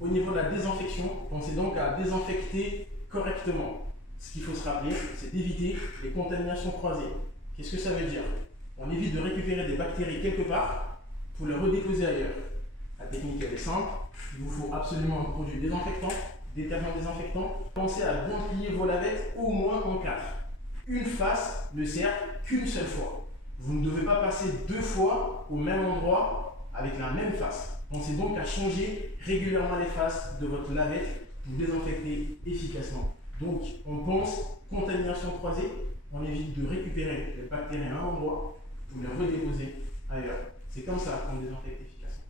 Au niveau de la désinfection, pensez donc à désinfecter correctement. Ce qu'il faut se rappeler, c'est d'éviter les contaminations croisées. Qu'est-ce que ça veut dire? On évite de récupérer des bactéries quelque part pour les redéposer ailleurs. La technique elle est simple, il vous faut absolument un produit désinfectant, détergent désinfectant. Pensez à bien plier vos lavettes au moins en 4. Une face ne sert qu'une seule fois. Vous ne devez pas passer 2 fois au même endroit avec la même face. Pensez donc à changer régulièrement les faces de votre lavette pour désinfecter efficacement. Donc on pense contamination croisée, on évite de récupérer les bactéries à un endroit pour les redéposer ailleurs. C'est comme ça qu'on désinfecte efficacement.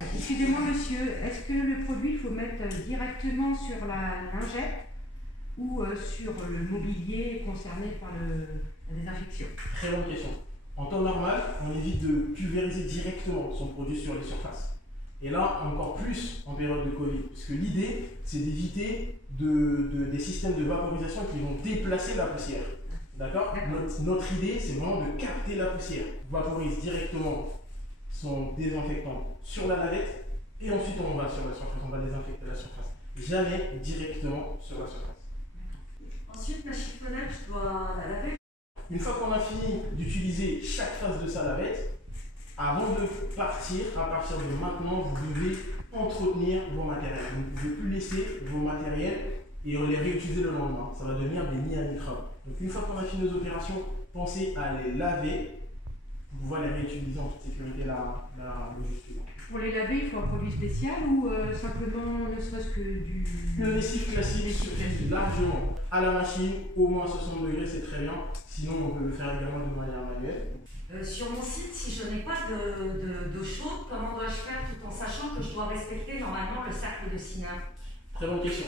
Excusez-moi monsieur, est-ce que le produit il faut mettre directement sur la lingette ou sur le mobilier concerné par la désinfection? Très bonne question. En temps normal, on évite de pulvériser directement son produit sur les surfaces. Et là, encore plus en période de Covid, parce que l'idée, c'est d'éviter des systèmes de vaporisation qui vont déplacer la poussière. D'accord? Notre idée, c'est vraiment de capter la poussière. On vaporise directement son désinfectant sur la lavette et ensuite on va sur la surface, on va désinfecter la surface. Jamais directement sur la surface. Ensuite, la chiffonnette, je dois la laver. Une fois qu'on a fini d'utiliser chaque face de sa lavette, avant de partir, à partir de maintenant, vous devez entretenir vos matériels. Vous ne pouvez plus laisser vos matériels et les réutiliser le lendemain. Ça va devenir des nids à microbes. Donc une fois qu'on a fini nos opérations, pensez à les laver pour pouvoir les réutiliser en toute sécurité le jour suivant. Pour les laver, il faut un produit spécial ou simplement ne serait-ce que du... Une lessive classique suffit largement. À la machine, au moins 60 degrés, c'est très bien. Sinon, on peut le faire également de manière manuelle. Sur mon site, si je n'ai pas d'eau chaude, comment dois-je faire tout en sachant que je dois respecter normalement le cercle de Siner? Très bonne question.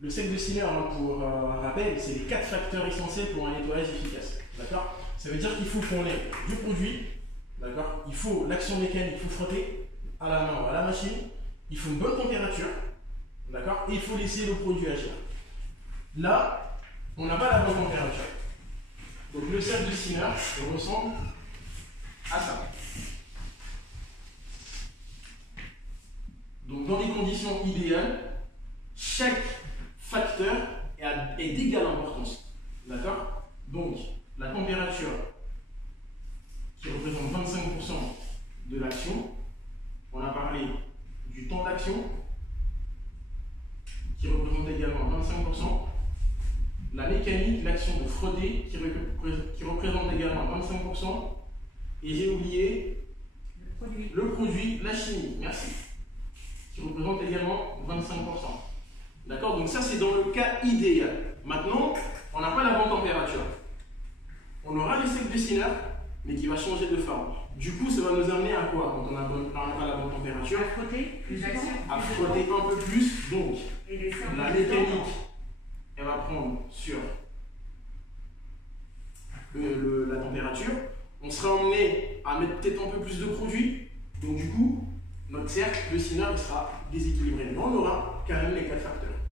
Le cercle de Siner, pour rappel, c'est les 4 facteurs essentiels pour un nettoyage efficace. D'accord? Ça veut dire qu'il faut qu'on ait du produit, d'accord? Il faut l'action mécanique, il faut frotter à la main ou à la machine, il faut une bonne température, d'accord? Et il faut laisser le produit agir. Là, on n'a pas la bonne température. Donc le cercle de Siner ressemble à ça. Donc dans des conditions idéales, chaque facteur est d'égale importance. D'accord? Donc la température qui représente 25% de l'action, on a parlé du temps d'action qui représente également 25%, la mécanique, l'action de frotter qui représente également 25%, et j'ai oublié le produit, la chimie, merci, qui représente également 25%. D'accord? Donc ça c'est dans le cas idéal. Maintenant, on n'a pas la bonne température. On aura le cercle de Siner, mais qui va changer de forme. Du coup, ça va nous amener à quoi quand on n'a pas la bonne température? À frotter plus à frotter un peu plus. Donc, la mécanique, elle va prendre sur la température. On sera emmené à mettre peut-être un peu plus de produit. Donc du coup, notre cercle de Siner sera déséquilibré. Mais on aura quand même les 4 facteurs.